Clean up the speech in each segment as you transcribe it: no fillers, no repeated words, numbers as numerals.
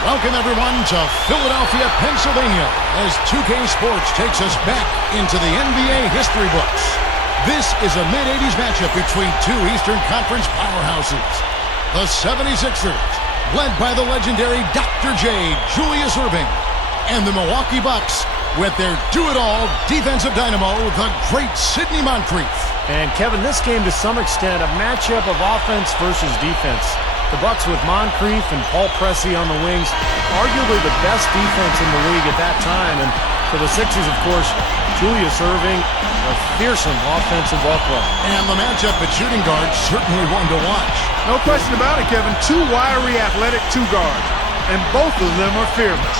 Welcome, everyone, to Philadelphia, Pennsylvania, as 2K Sports takes us back into the NBA history books. This is a mid-'80s matchup between two Eastern Conference powerhouses. The 76ers, led by the legendary Dr.J, Jules Erving, and the Milwaukee Bucks, with their do-it-all defensive dynamo, the great Sidney Moncrief. And, Kevin, this game, to some extent, a matchup of offense versus defense. The Bucks with Moncrief and Paul Pressey on the wings, arguably the best defense in the league at that time. And for the Sixers, of course, Jules Erving, a fearsome offensive ball club. And the matchup at shooting guard, certainly one to watch. No question about it, Kevin. Two wiry, athletic two guards, and both of them are fearless.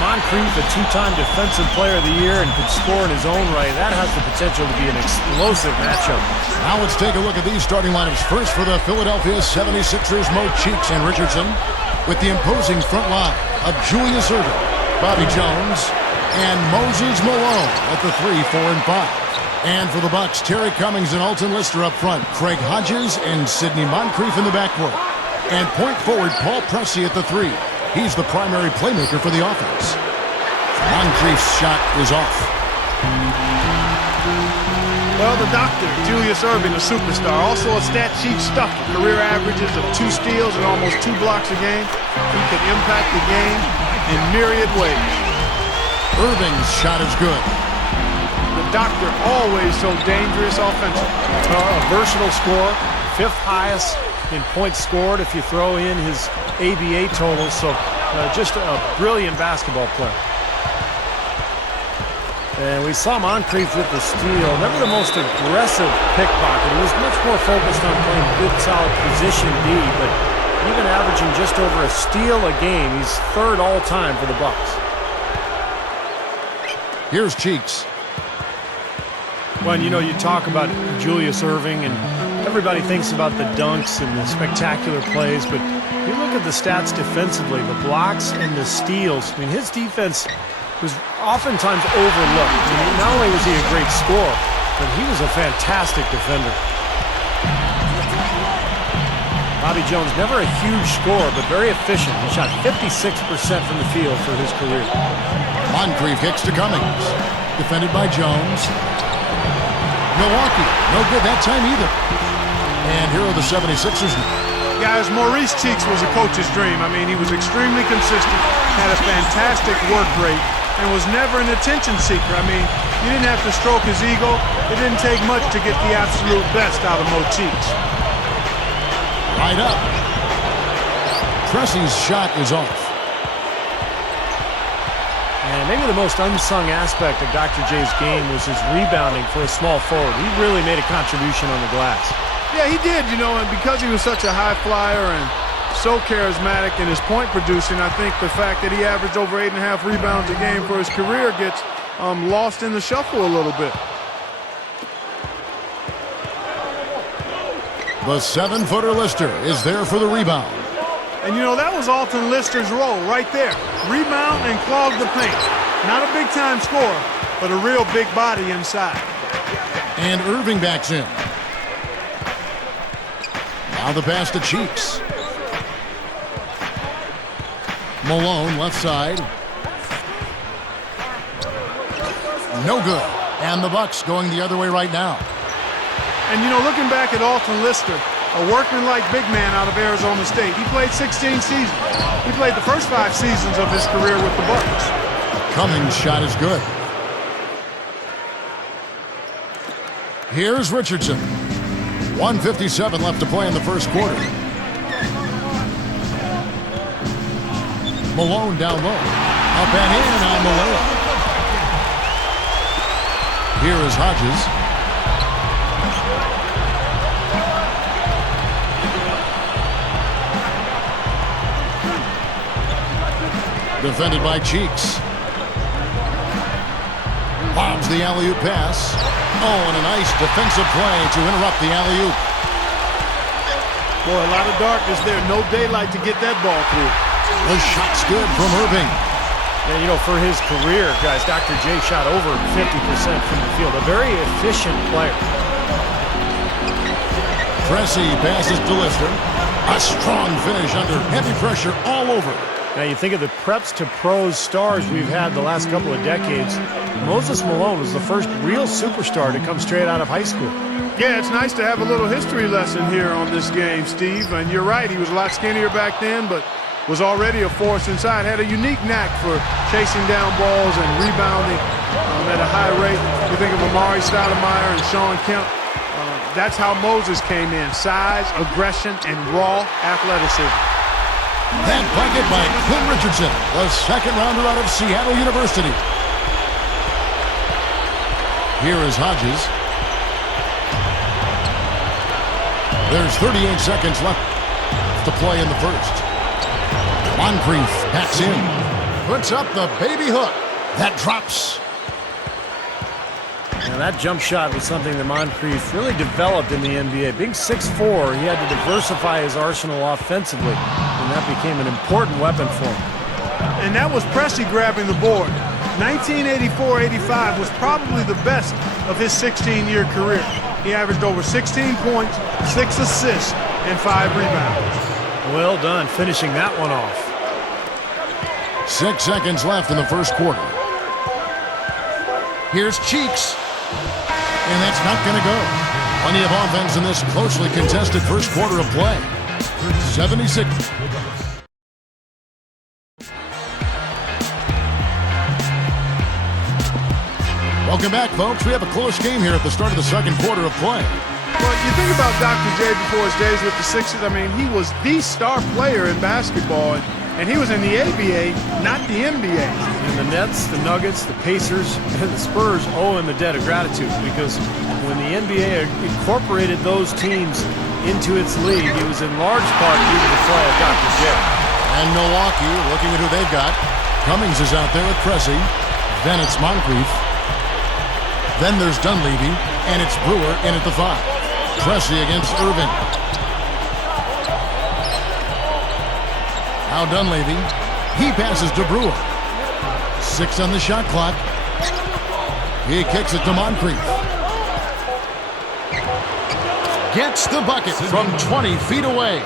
Moncrief, a two-time Defensive Player of the Year, and could score in his own right. That has the potential to be an explosive matchup. Now let's take a look at these starting lineups. First for the Philadelphia 76ers, Mo Cheeks and Richardson, with the imposing front line of Jules Erving, Bobby Jones, and Moses Malone at the 3, 4, and 5. And for the Bucks, Terry Cummings and Alton Lister up front, Craig Hodges and Sidney Moncrief in the backcourt. And point forward, Paul Pressey at the 3. He's the primary playmaker for the offense. Moncrief's shot is off. Well, the doctor, Jules Erving, a superstar, also a stat sheet stuffer. Career averages of 2 steals and almost 2 blocks a game. He can impact the game in myriad ways. Erving's shot is good. The doctor, always so dangerous offensively. A versatile scorer, 5th highest in points scored if you throw in his ABA totals. So just a brilliant basketball player. And we saw Moncrief with the steal. Never the most aggressive pickpocket. He was much more focused on playing good, solid position D, but even averaging just over a steal a game. He's 3rd all-time for the Bucks. Here's Cheeks. Well, you know, you talk about Jules Erving, and everybody thinks about the dunks and the spectacular plays, but you look at the stats defensively, the blocks and the steals. I mean, his defense was oftentimes overlooked. I mean, not only was he a great scorer, but he was a fantastic defender. Bobby Jones, never a huge scorer, but very efficient. He shot 56% from the field for his career. Moncrief kicks to Cummings. Defended by Jones. Milwaukee, no good that time either. And here are the 76ers now. Guys, Maurice Cheeks was a coach's dream. I mean, he was extremely consistent, had a fantastic work rate, and was never an attention seeker. I mean, you didn't have to stroke his ego. It didn't take much to get the absolute best out of Mo Cheeks. Right up. Pressey's shot is off. And maybe the most unsung aspect of Dr. J's game was his rebounding for a small forward. He really made a contribution on the glass. Yeah, he did, you know, and because he was such a high flyer and so charismatic in his point producing, I think the fact that he averaged over 8.5 rebounds a game for his career gets lost in the shuffle a little bit. The 7-footer Lister is there for the rebound. And, you know, that was Alton Lister's role right there. Rebound and clog the paint. Not a big-time scorer, but a real big body inside. And Erving backs in. Now the pass to Cheeks. Malone, left side. No good. And the Bucks going the other way right now. And, you know, looking back at Alton Lister, a workman-like big man out of Arizona State. He played 16 seasons. He played the first 5 seasons of his career with the Bucks. Cummings' shot is good. Here's Richardson. 1:57 left to play in the first quarter. Malone down low. Up and in on the layup. Here is Hodges. Defended by Cheeks. Lobs the alley-oop pass. Oh, and a nice defensive play to interrupt the alley-oop. Boy, a lot of darkness there. No daylight to get that ball through. The shot's good from Erving. And, you know, for his career, guys, Dr. J shot over 50% from the field. A very efficient player. Pressey passes to Lister. A strong finish under heavy pressure all over. Now you think of the preps to pros stars we've had the last couple of decades. Moses Malone was the first real superstar to come straight out of high school. Yeah, it's nice to have a little history lesson here on this game, Steve. And you're right, he was a lot skinnier back then, but was already a force inside. Had a unique knack for chasing down balls and rebounding at a high rate. You think of Amari Stoudemire and Sean Kemp. That's how Moses came in. Size, aggression, and raw athleticism. That bucket by Quinn Richardson, the second rounder out of Seattle University. Here is Hodges. There's 38 seconds left to play in the first. Moncrief backs in. Puts up the baby hook. That drops. Now that jump shot was something that Moncrief really developed in the NBA. Being 6'4", he had to diversify his arsenal offensively, and that became an important weapon for him. And that was Pressey grabbing the board. 1984-85 was probably the best of his 16-year career. He averaged over 16 points, 6 assists, and 5 rebounds. Well done, finishing that one off. 6 seconds left in the first quarter. Here's Cheeks. And that's not going to go. Plenty of offense in this closely contested first quarter of play. 76. Welcome back, folks. We have a close game here at the start of the second quarter of play. Well, you think about Dr.J before his days with the Sixers. I mean, he was the star player in basketball, and he was in the ABA, not the NBA. And the Nets, the Nuggets, the Pacers, and the Spurs owe him a debt of gratitude, because when the NBA incorporated those teams into its league, it was in large part due to the play of Dr.J. And Milwaukee, looking at who they've got. Cummings is out there with Pressey. Then it's Moncrief. Then there's Dunleavy, and it's Brewer in at the 5. Pressey against Erving. Now Dunleavy. He passes to Brewer. 6 on the shot clock. He kicks it to Moncrief. Gets the bucket from 20 feet away.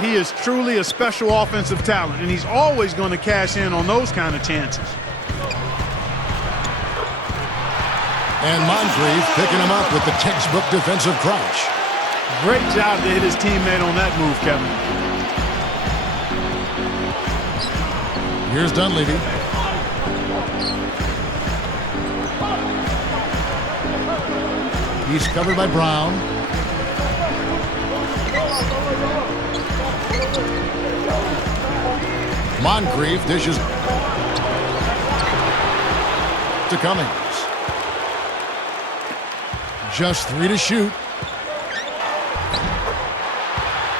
He is truly a special offensive talent, and he's always going to cash in on those kind of chances. And Moncrief picking him up with the textbook defensive crouch. Great job to hit his teammate on that move, Kevin. Here's Dunleavy. He's covered by Brown. Moncrief dishes to Cummings. Just 3 to shoot.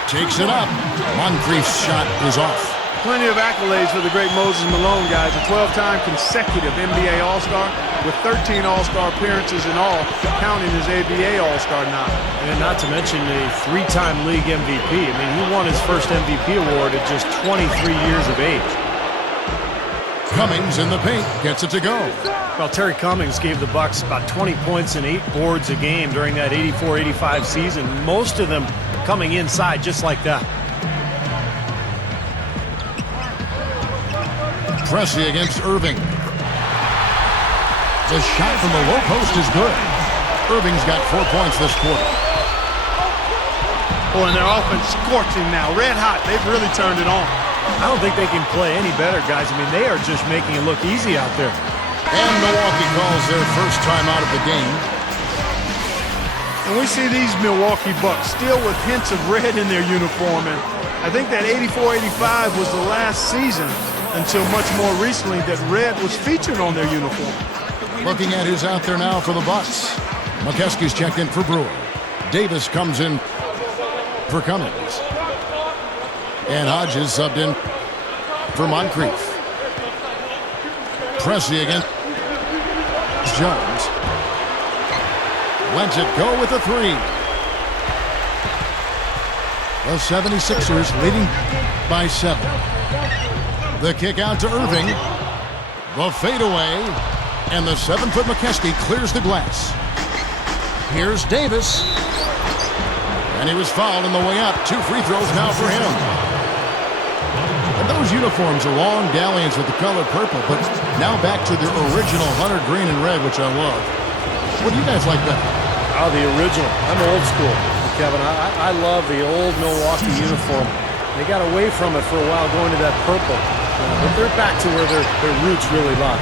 Takes it up. Moncrief's shot is off. Plenty of accolades for the great Moses Malone, guys. A 12-time consecutive NBA All-Star with 13 All-Star appearances in all, counting his ABA All-Star nod. And not to mention a 3-time league MVP. I mean, he won his first MVP award at just 23 years of age. Cummings in the paint, gets it to go. Well, Terry Cummings gave the Bucks about 20 points and 8 boards a game during that 84-85 season, most of them coming inside just like that. Pressey against Erving. The shot from the low post is good. Erving's got 4 points this quarter. Oh, and their offense scorching now. Red hot. They've really turned it on. I don't think they can play any better, guys. I mean, they are just making it look easy out there. And Milwaukee calls their first time out of the game. And we see these Milwaukee Bucks still with hints of red in their uniform. And I think that 84-85 was the last season until much more recently that red was featured on their uniform. Looking at who's out there now for the Bucks. McKeskey's checked in for Brewer. Davis comes in for Cummings. And Hodges subbed in for Moncrief. Pressey against Jones. Lets it go with a 3. The 76ers leading by 7. The kick out to Erving. The fadeaway. And the 7-foot McKeskey clears the glass. Here's Davis. And he was fouled on the way up. 2 free throws now for him. And those uniforms are long dalliance with the color purple, but now back to the original hunter green and red, which I love. What do you guys like better? Oh, the original. I'm old school, Kevin. I love the old Milwaukee uniform. They got away from it for a while going to that purple. But they're back to where their roots really lie.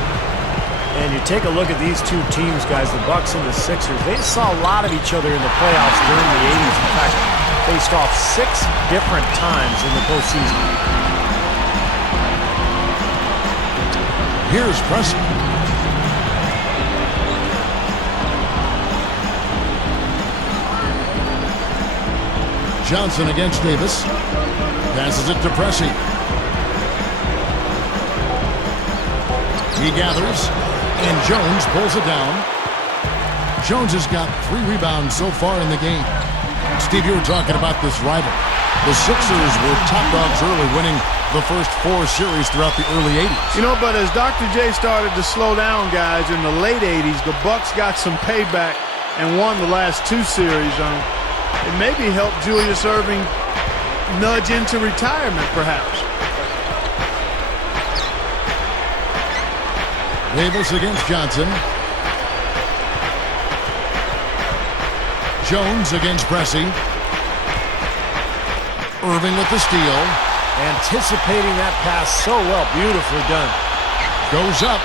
And you take a look at these two teams, guys, the Bucks and the Sixers. They saw a lot of each other in the playoffs during the 80s. In fact, faced off 6 different times in the postseason. Here's Preston. Johnson against Davis. Passes it to Pressey. He gathers, and Jones pulls it down. Jones has got 3 rebounds so far in the game. Steve, you were talking about this rival. The Sixers were top dogs early, winning the first 4 series throughout the early 80s. You know, but as Dr.J started to slow down, guys, in the late 80s, the Bucks got some payback and won the last 2 series. It maybe helped Julius Erving nudge into retirement, perhaps. Davis against Johnson. Jones against Pressey. Erving with the steal. Anticipating that pass so well. Beautifully done. Goes up.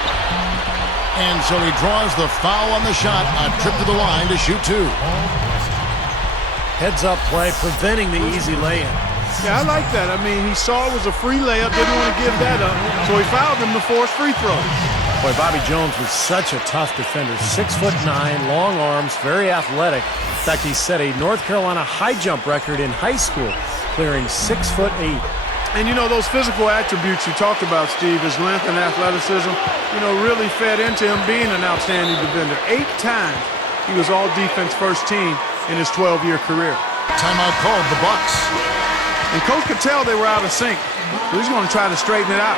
And so he draws the foul on the shot. A trip to the line to shoot 2. Heads-up play, preventing the easy lay-in. Yeah, I like that. I mean, he saw it was a free layup, didn't want to give that up, so he fouled him to force free throws. Boy, Bobby Jones was such a tough defender. 6'9", long arms, very athletic. In fact, he set a North Carolina high jump record in high school, clearing 6'8". And you know, those physical attributes you talked about, Steve, his length and athleticism, you know, really fed into him being an outstanding defender. 8 times he was all-defense first team in his 12-year career. Timeout called, the Bucks. And Coach could tell they were out of sync, so he's going to try to straighten it out.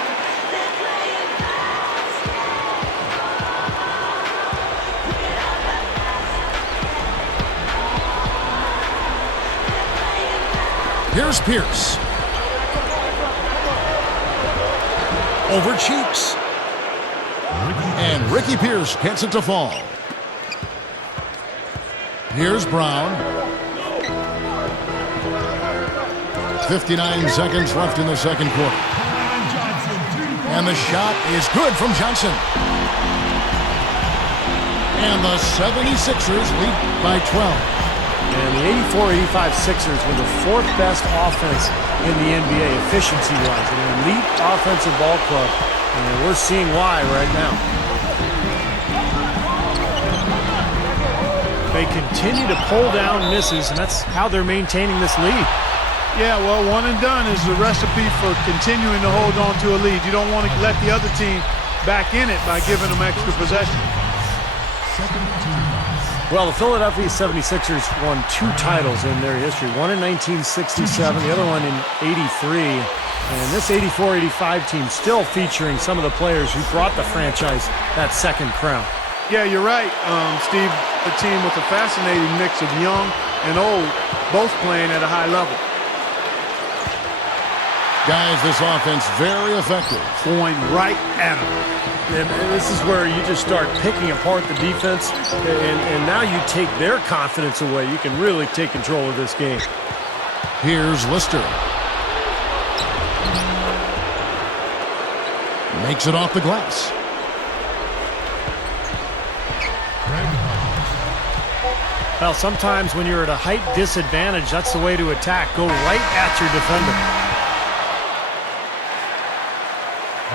Here's Pierce. Over Cheeks. And Ricky Pierce gets it to fall. Here's Brown. 59 seconds left in the second quarter. And the shot is good from Johnson. And the 76ers lead by 12. And the 84-85 Sixers were the 4th best offense in the NBA, efficiency-wise. An elite offensive ball club, and we're seeing why right now. They continue to pull down misses, and that's how they're maintaining this lead. Yeah, well, one and done is the recipe for continuing to hold on to a lead. You don't want to let the other team back in it by giving them extra possession. Well, the Philadelphia 76ers won 2 titles in their history. One in 1967, the other one in 83. And this 84-85 team still featuring some of the players who brought the franchise that second crown. Yeah, you're right, Steve. A team with a fascinating mix of young and old, both playing at a high level. Guys, this offense very effective. Going right at them. And this is where you just start picking apart the defense, and now you take their confidence away. You can really take control of this game. Here's Lister. Makes it off the glass. Well, sometimes when you're at a height disadvantage, that's the way to attack. Go right at your defender.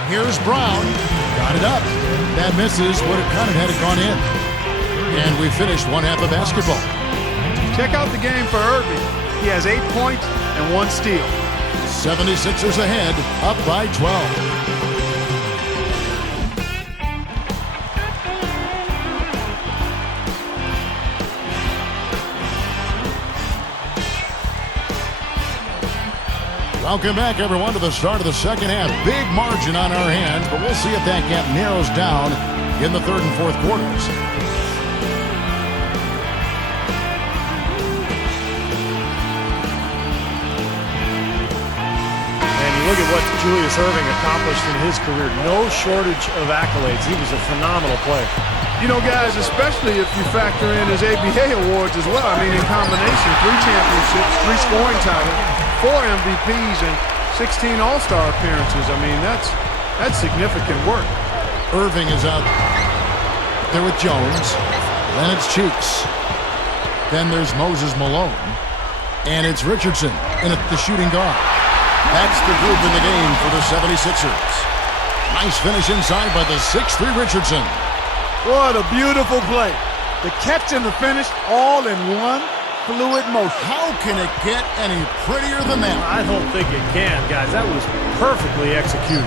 Here's Brown. Got it up. That misses. Would have counted had it gone in. And we finished one half of basketball. Check out the game for Erving. He has 8 points and 1 steal. 76ers ahead, up by 12. Welcome back, everyone, to the start of the second half. Big margin on our hands, but we'll see if that gap narrows down in the third and fourth quarters. And he look at what Jules Erving accomplished in his career. No shortage of accolades. He was a phenomenal player. You know, guys, especially if you factor in his ABA awards as well. I mean, in combination, 3 championships, 3 scoring titles, 4 MVPs, and 16 All-Star appearances. I mean, that's significant work. Erving is out there with Jones. Then it's Cheeks. Then there's Moses Malone. And it's Richardson in at the shooting guard. That's the group in the game for the 76ers. Nice finish inside by the 6'3" Richardson. What a beautiful play. The catch and the finish all in one fluid motion. How can it get any prettier than that? I don't think it can, guys. That was perfectly executed.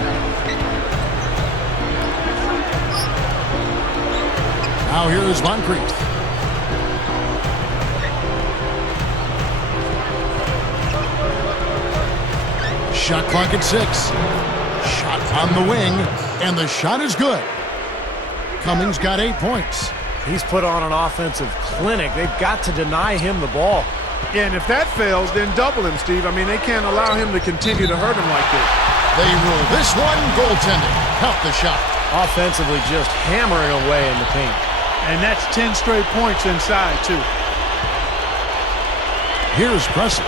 Now here is Moncrief. Shot clock at 6. Shot on the wing, and the shot is good. Cummings got 8 points. He's put on an offensive clinic. They've got to deny him the ball. Yeah, and if that fails, then double him, Steve. I mean, they can't allow him to continue to hurt him like this. They rule this one goaltending. Count the shot. Offensively just hammering away in the paint. And that's 10 straight points inside, too. Here's Pressley.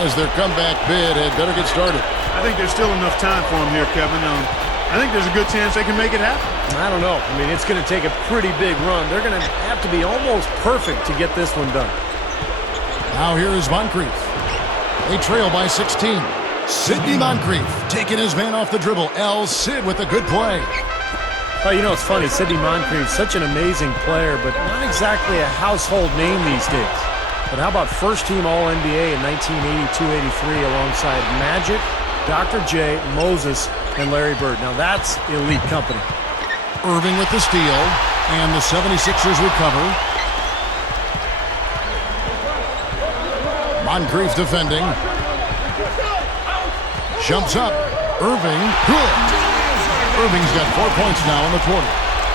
As their comeback bid had better get started. I think there's still enough time for him here, Kevin. I think there's a good chance they can make it happen. I don't know. I mean, it's going to take a pretty big run. They're going to have to be almost perfect to get this one done. Now here is Moncrief. They trail by 16. Sidney Moncrief taking his man off the dribble. Sid with a good play. Oh, you know, it's funny. Sidney Moncrief, such an amazing player, but not exactly a household name these days. But how about first-team All-NBA in 1982-83 alongside Magic, Dr.J, Moses, and Larry Bird. Now that's elite company. Erving with the steal, and the 76ers recover. Moncrief defending. Jumps up. Erving, good. Erving's got 4 points now in the quarter.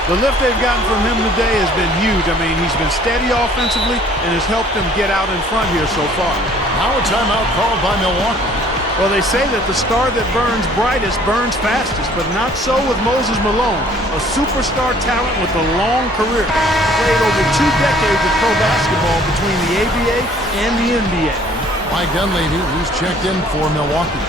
The lift they've gotten from him today has been huge. I mean, he's been steady offensively and has helped them get out in front here so far. Now a timeout called by Milwaukee. Well, they say that the star that burns brightest burns fastest, but not so with Moses Malone, a superstar talent with a long career. Played over 2 decades of pro basketball between the ABA and the NBA. Mike Dunleavy, who's checked in for Milwaukee.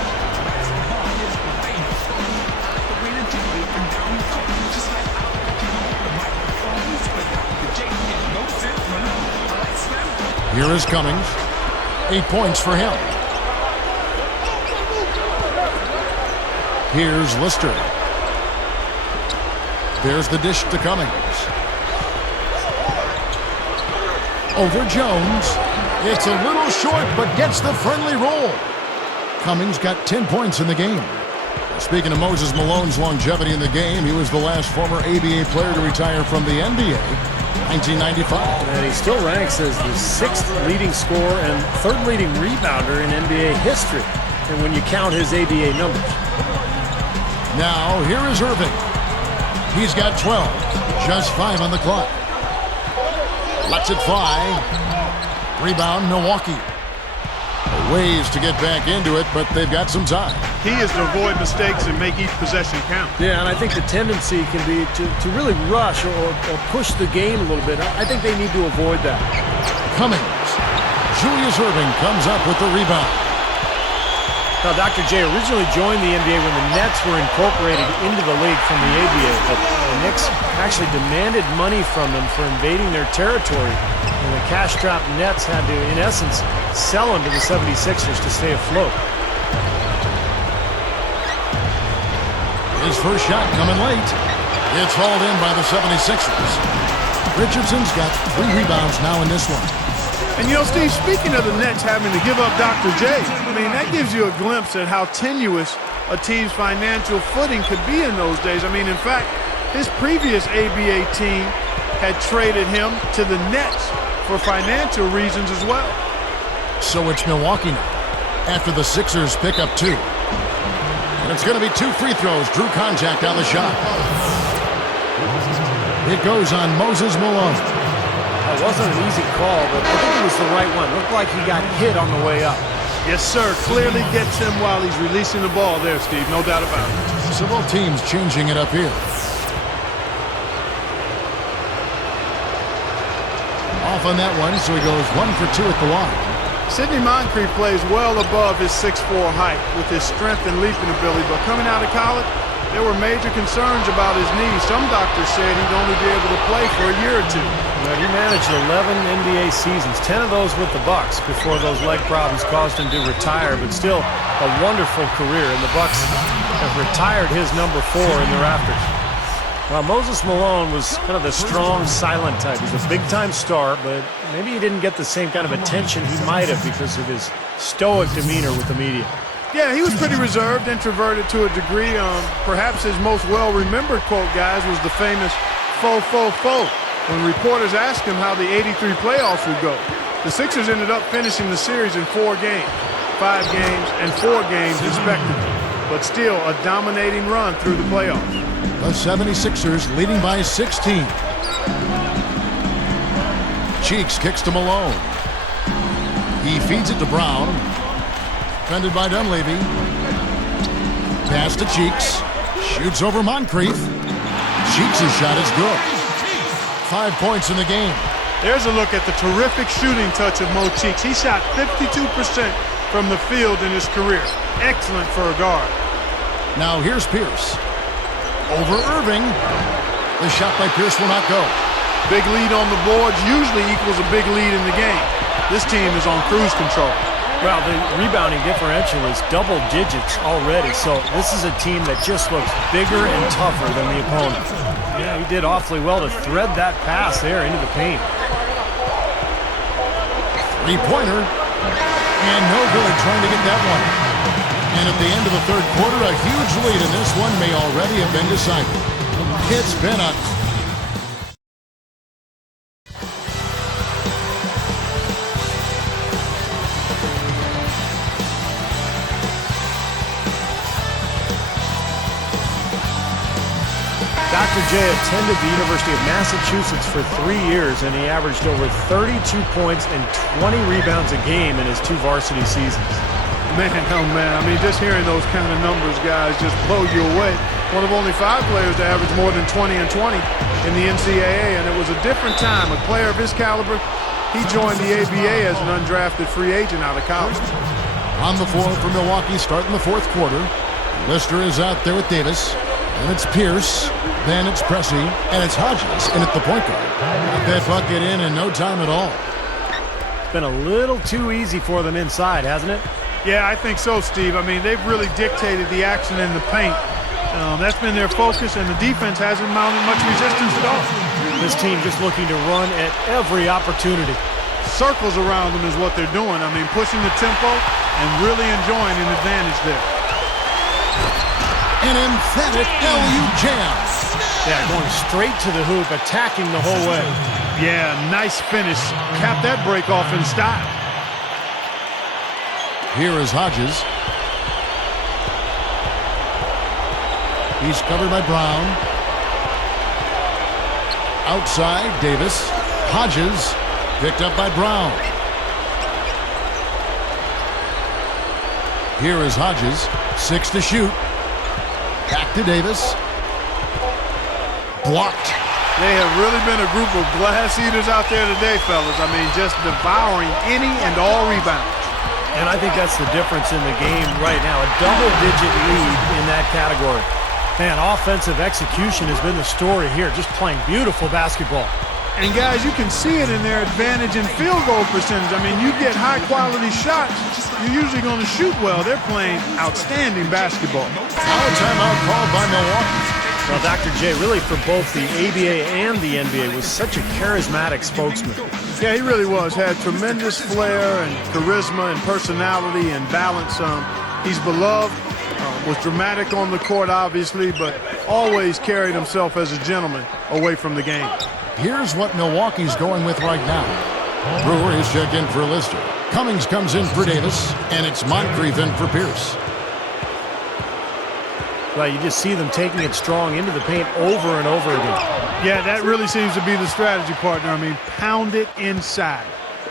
Here is Cummings. 8 points for him. Here's Lister. There's the dish to Cummings. Over Jones. It's a little short, but gets the friendly roll. Cummings got 10 points in the game. Speaking of Moses Malone's longevity in the game, he was the last former ABA player to retire from the NBA, 1995. And he still ranks as the 6th leading scorer and 3rd leading rebounder in NBA history, and when you count his ABA numbers. Now, here is Erving. He's got 12. Just 5 on the clock. Lets it fly. Rebound, Milwaukee. Ways to get back into it, but they've got some time. He is to avoid mistakes and make each possession count. Yeah, and I think the tendency can be to really rush or push the game a little bit. I think they need to avoid that. Cummings. Jules Erving comes up with the rebound. Now, Dr.J originally joined the NBA when the Nets were incorporated into the league from the ABA, but the Knicks actually demanded money from them for invading their territory, and the cash-strapped Nets had to, in essence, sell him to the 76ers to stay afloat. His first shot coming late. It's hauled in by the 76ers. Richardson's got 3 rebounds now in this one. And, you know, Steve, speaking of the Nets having to give up Dr.J, I mean, that gives you a glimpse at how tenuous a team's financial footing could be in those days. I mean, in fact, his previous ABA team had traded him to the Nets for financial reasons as well. So it's Milwaukee now, after the Sixers pick up 2. And it's going to be 2 free throws. Drew contact on the shot. It goes on Moses Malone. It wasn't an easy call, but I think it was the right one. Looked like he got hit on the way up. Yes, sir. Clearly gets him while he's releasing the ball there, Steve. No doubt about it. So both teams changing it up here. Off on that one, so he goes 1 for 2 at the line. Sidney Moncrief plays well above his 6'4" height with his strength and leaping ability, but coming out of college, there were major concerns about his knees. Some doctors said he'd only be able to play for a year or two. But he managed 11 NBA seasons, 10 of those with the Bucks before those leg problems caused him to retire, but still a wonderful career, and the Bucks have retired his number 4 in the rafters. Well, Moses Malone was kind of the strong, silent type. He's a big-time star, but maybe he didn't get the same kind of attention he might have because of his stoic demeanor with the media. Yeah, he was pretty reserved, introverted to a degree. Perhaps his most well-remembered quote, guys, was the famous "fo, fo, fo," when reporters asked him how the '83 playoffs would go. The Sixers ended up finishing the series in 4 games, 5 games, and 4 games respectively, but still a dominating run through the playoffs. The 76ers leading by 16. Cheeks kicks to Malone. He feeds it to Brown. Defended by Dunleavy. Pass to Cheeks. Shoots over Moncrief. Cheeks' shot is good. 5 points in the game. There's a look at the terrific shooting touch of Mo Cheeks. He shot 52% from the field in his career. Excellent for a guard. Now here's Pierce. Over Erving. The shot by Pierce will not go. Big lead on the boards usually equals a big lead in the game. This team is on cruise control. Well, the rebounding differential is double digits already, so this is a team that just looks bigger and tougher than the opponent. Yeah, he did awfully well to thread that pass there into the paint. Three-pointer. And no good trying to get that one. And at the end of the third quarter, a huge lead in this one may already have been decided. It's been a... Dr.J attended the University of Massachusetts for 3 years, and he averaged over 32 points and 20 rebounds a game in his 2 varsity seasons. Man, oh man, I mean, just hearing those kind of numbers, guys, just blow you away. One of only 5 players to average more than 20 and 20 in the NCAA, and it was a different time. A player of his caliber, he joined the ABA as an undrafted free agent out of college. On the floor for Milwaukee starting the fourth quarter. Lister is out there with Davis. And it's Pierce. Then it's Pressey. And it's Hodges in at the point guard. Got that bucket in no time at all. It's been a little too easy for them inside, hasn't it? Yeah, I think so, Steve. I mean, they've really dictated the action in the paint. That's been their focus, and the defense hasn't mounted much resistance at all. This team just looking to run at every opportunity. Circles around them is what they're doing. I mean, pushing the tempo and really enjoying an advantage there. An emphatic LU jam. Yeah, going straight to the hoop, attacking the whole way. Yeah, nice finish. Cap that break off in style. Here is Hodges. He's covered by Brown. Outside, Davis. Hodges picked up by Brown. Here is Hodges. 6 to shoot. Back to Davis. Blocked. They have really been a group of glass eaters out there today, fellas. I mean, just devouring any and all rebounds. And I think that's the difference in the game right now. A double-digit lead in that category. Man, offensive execution has been the story here. Just playing beautiful basketball. And, guys, you can see it in their advantage in field goal percentage. I mean, you get high-quality shots, you're usually going to shoot well. They're playing outstanding basketball. Now a timeout called by Milwaukee. Well, Dr. J, really for both the ABA and the NBA, was such a charismatic spokesman. Yeah, he really was. Had tremendous flair and charisma and personality and balance. He's beloved, was dramatic on the court, obviously, but always carried himself as a gentleman away from the game. Here's what Milwaukee's going with right now. Brewer is checked in for Lister. Cummings comes in for Davis, and it's Moncrief in for Pierce. Well, you just see them taking it strong into the paint over and over again. Yeah, that really seems to be the strategy, partner. I mean, pound it inside.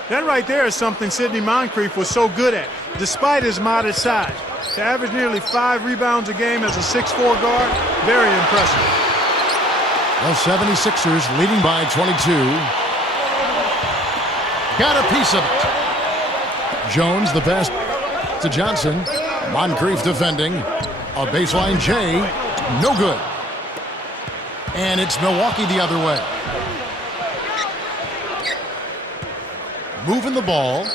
That right there is something Sidney Moncrief was so good at, despite his modest size. To average nearly 5 rebounds a game as a 6'4" guard, very impressive. The 76ers leading by 22. Got a piece of it. Jones the pass to Johnson. Moncrief defending. A baseline J. No good. And it's Milwaukee the other way. Moving the ball.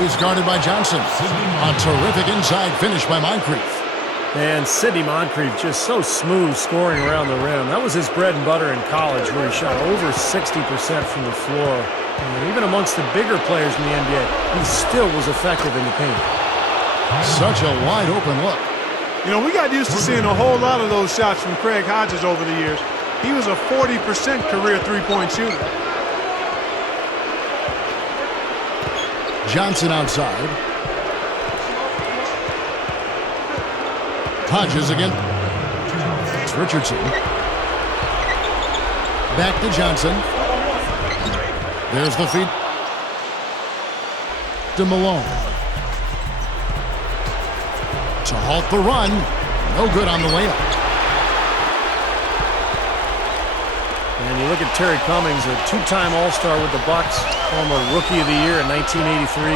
He's guarded by Johnson. A terrific inside finish by Moncrief. And Sidney Moncrief just so smooth scoring around the rim. That was his bread and butter in college, where he shot over 60% from the floor. And even amongst the bigger players in the NBA, he still was effective in the paint. Such a wide open look. You know, we got used to seeing a whole lot of those shots from Craig Hodges over the years. He was a 40% career three-point shooter. Johnson outside. Hodges again. It's Richardson. Back to Johnson. There's the feed to Malone. To halt the run. No good on the layup. And you look at Terry Cummings, a two-time All-Star with the Bucks, former Rookie of the Year in 1983.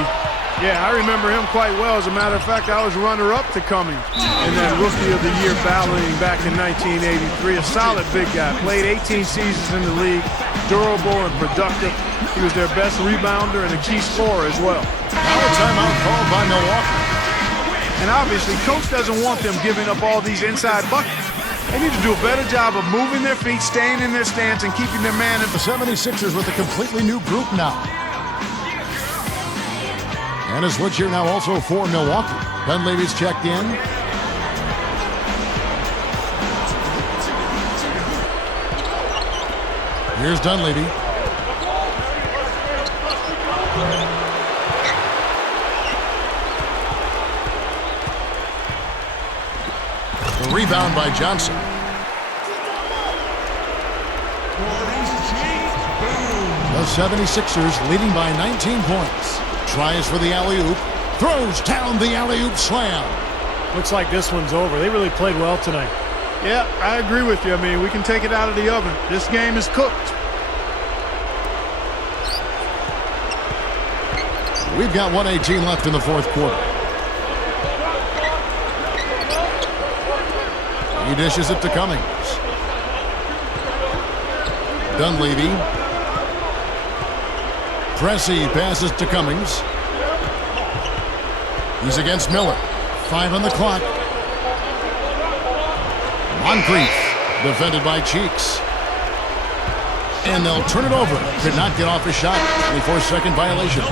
Yeah, I remember him quite well. As a matter of fact, I was runner-up to Cummings in that Rookie of the Year battling back in 1983. A solid big guy. Played 18 seasons in the league. Durable and productive. He was their best rebounder and a key scorer as well. Now a timeout called by Milwaukee. And obviously, Coach doesn't want them giving up all these inside buckets. They need to do a better job of moving their feet, staying in their stance, and keeping their man in. The 76ers with a completely new group now. And a switch here now also for Milwaukee. Dunleavy's checked in. Here's Dunleavy. The rebound by Johnson. The 76ers leading by 19 points. Tries for the alley-oop. Throws down the alley-oop slam. Looks like this one's over. They really played well tonight. Yeah, I agree with you. I mean, we can take it out of the oven. This game is cooked. We've got 1:18 left in the fourth quarter. He dishes it to Cummings. Dunleavy. Pressey passes to Cummings. He's against Miller. 5 on the clock. Moncrief, defended by Cheeks. And they'll turn it over. Could not get off his shot. 24-second violation.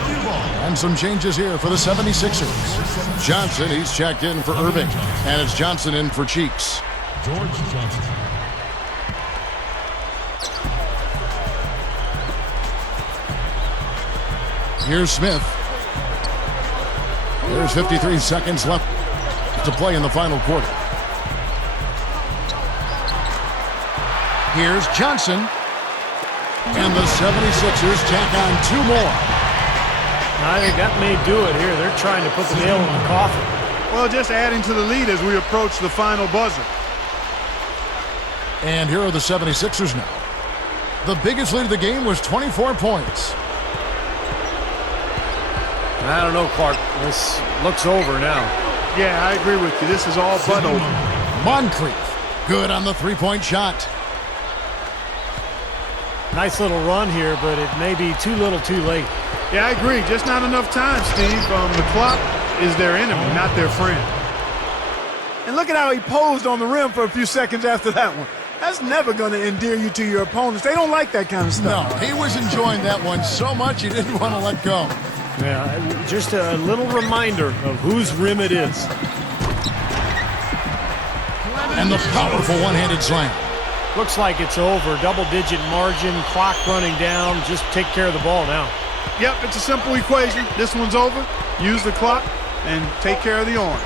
And some changes here for the 76ers. Johnson, he's checked in for Erving. And it's Johnson in for Cheeks. George Johnson. Here's Smith. There's 53 seconds left to play in the final quarter. Here's Johnson. And the 76ers tack on 2 more. I think that may do it here. They're trying to put the nail in the coffin. Well, just adding to the lead as we approach the final buzzer. And here are the 76ers now. The biggest lead of the game was 24 points. I don't know, Clark. This looks over now. Yeah, I agree with you. This is all but over. Moncrief, good on the three-point shot. Nice little run here, but it may be too little too late. Yeah, I agree. Just not enough time, Steve. The clock is their enemy, not their friend. And look at how he posed on the rim for a few seconds after that one. That's never going to endear you to your opponents. They don't like that kind of stuff. No, he was enjoying that one so much he didn't want to let go. Yeah, just a little reminder of whose rim it is. And the powerful one-handed slam. Looks like it's over. Double-digit margin, clock running down. Just take care of the ball now. Yep, it's a simple equation. This one's over. Use the clock and take care of the orange.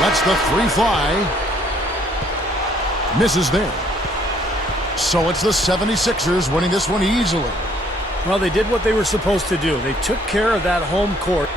Lets the 3 fly. Misses there. So it's the 76ers winning this one easily. Well, they did what they were supposed to do. They took care of that home court.